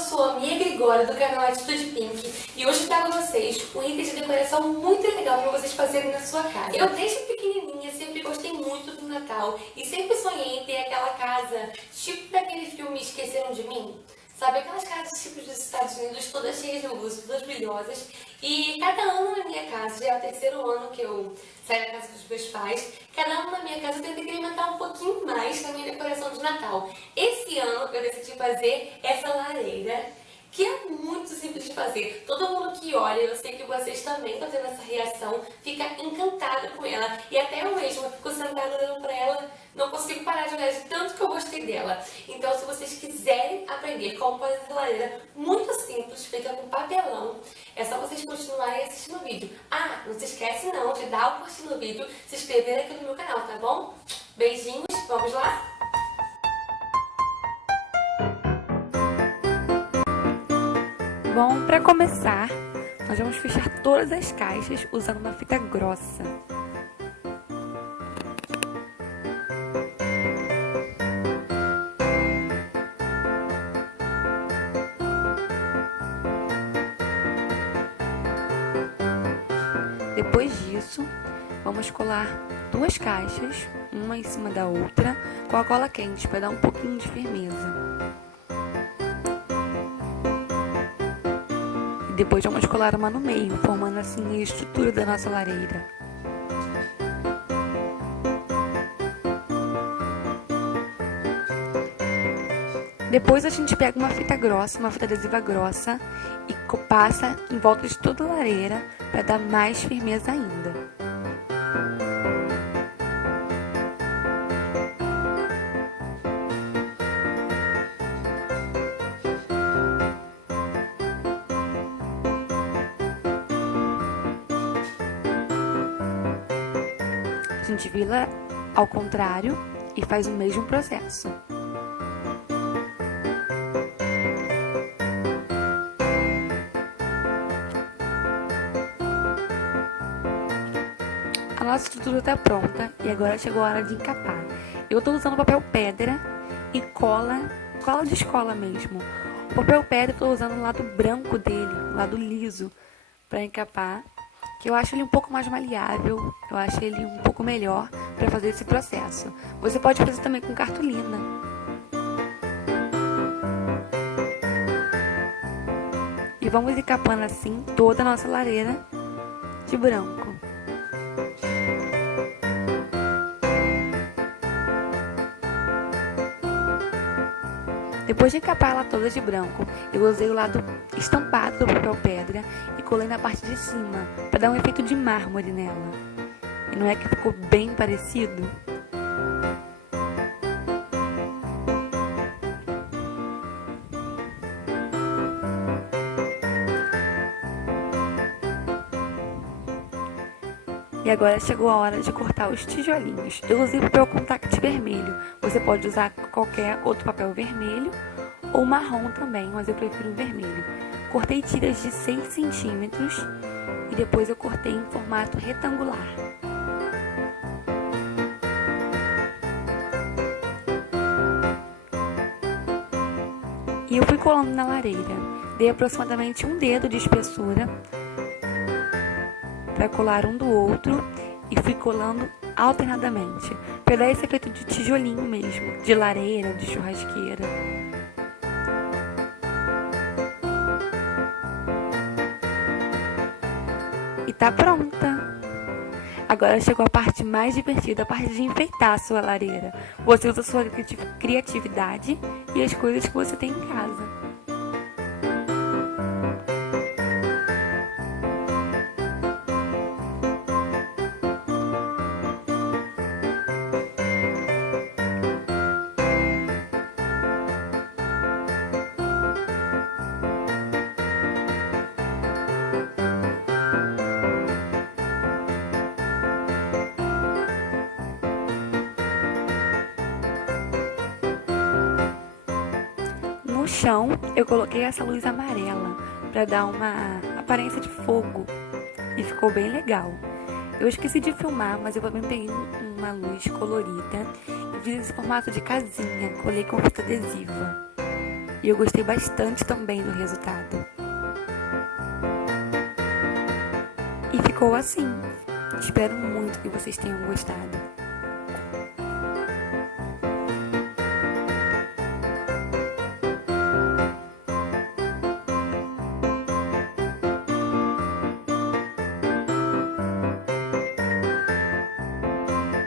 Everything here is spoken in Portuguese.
sou a Mia Gregório do canal Atitude Pink e hoje trago a vocês um item de decoração muito legal para vocês fazerem na sua casa. Eu desde pequenininha sempre gostei muito do Natal e sempre sonhei em ter aquela casa tipo daquele filme Esqueceram de Mim. Sabe, aquelas casas tipo dos Estados Unidos, todas cheias de luzes, todas brilhosas. E cada ano na minha casa, já é o terceiro ano que eu saio da casa dos meus pais, cada ano na minha casa eu tento incrementar um pouquinho mais na minha decoração de Natal. Esse ano eu decidi fazer essa lareira, que é muito simples de fazer. Todo mundo que olha, eu sei que vocês também estão tendo essa reação, fica encantado com ela. E até eu mesma fico sentada olhando pra ela, não consigo parar de olhar de tanto que eu gostei dela. Então, se vocês quiserem aprender como fazer essa lareira muito simples, feita com papelão, é só vocês continuarem assistindo o vídeo. Ah, não se esquece não de dar o curtir no vídeo, se inscrever aqui no meu canal, tá bom? Beijinhos, vamos lá? Bom, para começar, nós vamos fechar todas as caixas usando uma fita grossa. Depois disso, vamos colar duas caixas, uma em cima da outra, com a cola quente para dar um pouquinho de firmeza. Depois vamos colar uma no meio, formando assim a estrutura da nossa lareira. Depois a gente pega uma fita grossa, uma fita adesiva grossa e passa em volta de toda a lareira para dar mais firmeza ainda. A gente vira ao contrário e faz o mesmo processo. A nossa estrutura está pronta e agora chegou a hora de encapar. Eu estou usando papel pedra e cola de escola mesmo. O papel pedra eu estou usando o lado branco dele, o lado liso, para encapar. Que eu acho ele um pouco mais maleável, eu acho ele um pouco melhor para fazer esse processo. Você pode fazer também com cartolina. E vamos encapando assim toda a nossa lareira de branco. Depois de encapar ela toda de branco, eu usei o lado estampado do papel pedra e colei na parte de cima, para dar um efeito de mármore nela. E não é que ficou bem parecido? E agora chegou a hora de cortar os tijolinhos. Eu usei papel contact vermelho. Você pode usar qualquer outro papel vermelho ou marrom também, mas eu prefiro o vermelho. Cortei tiras de 6 centímetros e depois eu cortei em formato retangular. E eu fui colando na lareira. Dei aproximadamente um dedo de espessura para colar um do outro e fui colando alternadamente, para dar esse efeito de tijolinho mesmo, de lareira, de churrasqueira. E tá pronta! Agora chegou a parte mais divertida, a parte de enfeitar a sua lareira. Você usa a sua criatividade e as coisas que você tem em casa. No chão, eu coloquei essa luz amarela para dar uma aparência de fogo e ficou bem legal. Eu esqueci de filmar, mas eu também peguei uma luz colorida e fiz esse formato de casinha, colei com fita adesiva. e eu gostei bastante também do resultado. E ficou assim. Espero muito que vocês tenham gostado.